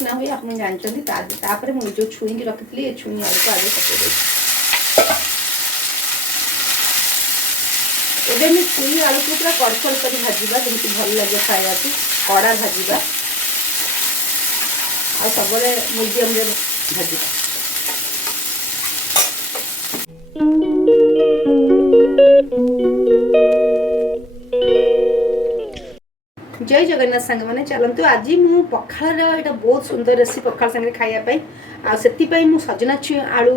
ना हुए आप जानते तापर मुझे जो छुई रखी ये छुई आलू को आगे पकई दे एवं मैं छुई आलू को पूरा कड़कड़ कर भाजवा जमी भल लगे खाया कड़ा भाजवा आ सब मीडियम भाजवा। जय जगन्नाथ सांग मैंने चलतु आज मु पखाल यहाँ बहुत सुंदर रेसिपी पखाल सांगे खायापी आपाई मुझे सजना छुई आलू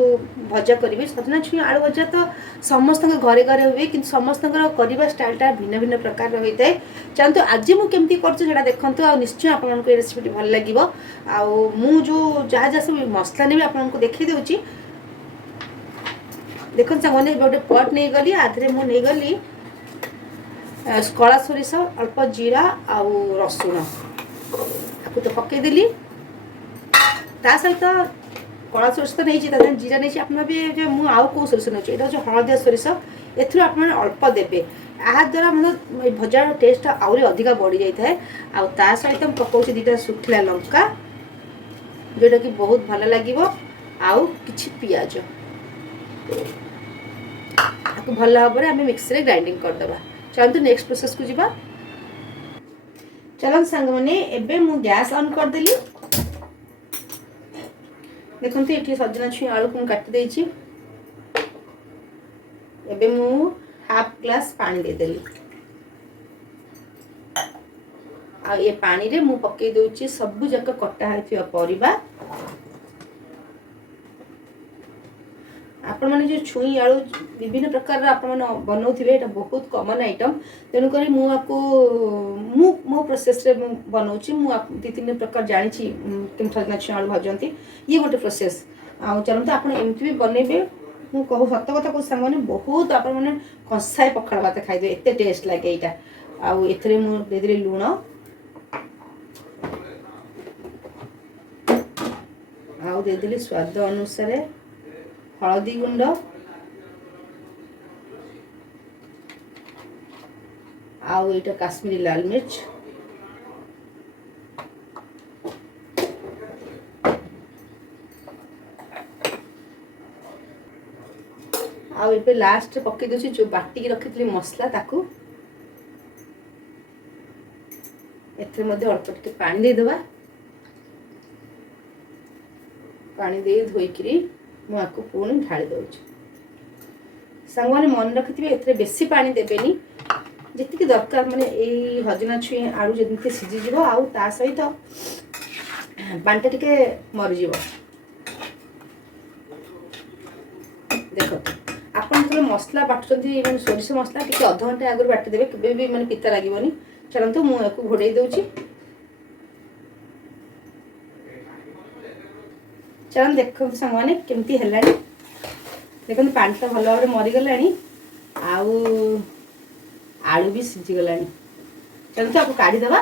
भजा करी। सजना छुई आलू भजा तो समस्त घरे घरे हुए कि समस्त करवा स्टाइलटा भिन्न भिन्न प्रकार होता है। चलतु आज मुझे करा देखूँ आ निश्चय आपको ये रेसिपी भल लगे जो जहाँ जहाँ सब मसला नहीं आपको देखी दूसरी देख सांगे गोटे पट नहीं गली आधे मुझे गली कला सोरिष अल्प जीरा आउ रसुण आपको तो पकईदेली ता सहित कला सोरिष तो नहीं जीरा नहीं अपना भी मुझे आउ कौ सोरिष नहीं यहाँ हलदिया सोरिष एथुर आप अल्प देवे या द्वारा मतलब भजार टेस्ट आहरी अधिका बढ़ी जाता है। आ सहित पकाऊँ दुटा सुखिला लंका जोटा कि बहुत भल लगे आउ कि पियाज आपको भल भाव में आम मिक्सी ग्राइंडिंग करदे। चलते नेक्स्ट प्रोसेस को जीवा। चलो सांग मैंने एबे मु गैस ऑन कर देली देखते ये सजना छुई आलू को काटी देछि एबे मु हाफ ग्लास पानी दे देली आ ये पानी रे मु पके दोछि सब जक कटा है परिबा आपण मैंने जो छुई आलू विभिन्न प्रकार आप बनाऊे ये बहुत कमन आइटम तेणुक मो प्रोसेस रे बनाऊँगी मुझे 2-3 प्रकार जानी सजना छुई आलू भाजती ये गोटे प्रोसेस आ चलते आप एमती भी बनइबे मु कहूँ सत कथा कहूँ सांग बहुत आप कंसाए पखाड़ भात खाइदे एत टेस्ट लगे यहाँ आउ मुझे लुण आउ देदेली स्वाद अनुसार हलदी गुंड आउ ये काश्मीरी लाल मिर्च आउ ये लास्ट पकई दूसरी जो बाटिकी रखी मसला ताकू एथे मध्य अल्प टिके पानी देदेबा पानी दे धोईकरी मुझे पुणी ढाली दूँ सांग मैंने मन रखिथे ए बेसी पानी देवेनि जी दरकार मैंने यही सजना छुई आलू जमी सीझीज आउ ता सहित पानी टे मरीज देख आप मसला बाटुंट सोरिष मसला टी अध घंटे आगुरी बाटिदेवे केवे भी मैंने पिता लगे। चलते मुझे घोड़े दूची चल देख सांग मैंने केमती है देखो पानी तो भल भाव में मरीगला आलू भी सीझीगला चलते आपको काढ़ीदेवा।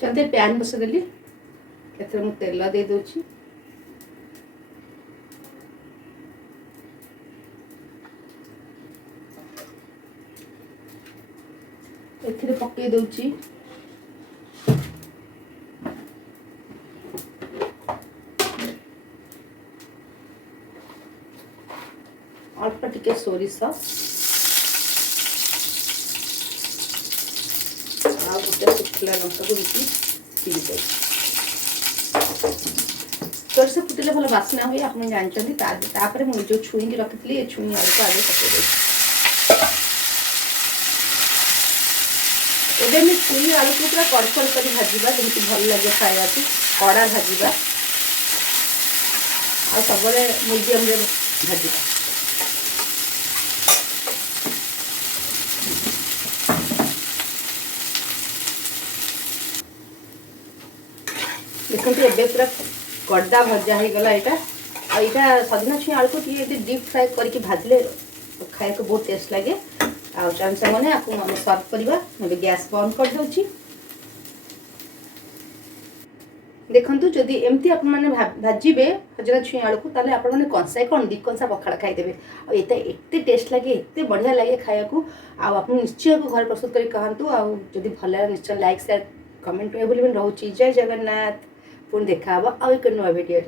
चलते पैन बसदेली मुझे तेल दे दूची ए पकई दूची अल्प टिके सोरिष गोटे सुखिला लंका को सोरिष फुटिले भल बास्ना हुए आप जानते मुझे जो छुई रखी ये छुई आलू को आगे पकई दे एवं मैं छुई आलू को पूरा कड़कड़ कर भाजवा जमी भल लगे खाया कड़ा भाजवा आ सब मीडियम भाजवा। देखते एवं पूरा कड़ा भजा हो गला यहाँ सजना छुई आलू को डीप फ्राए करके भाजले खाया को बहुत टेस्ट लगे। चांस मैंने आपको सर्व करवा मैं गैस बंद कर दूची देखु जदि एमती आप भाजबे सजना छुई आलू को ताले आपण माने कंसाए कौन दी कंसा पखाड़ खाईदेवे आ एते टेस्ट लगे एते बढ़िया लगे खाया को आप निश्चय को घर प्रस्तुत कर कहतु आदि भल निश्चय लाइक शेयर कमेंट करे बोली रोचे। जय जगन्नाथ। पुणी देखा आउ एक नुआ वीडियो।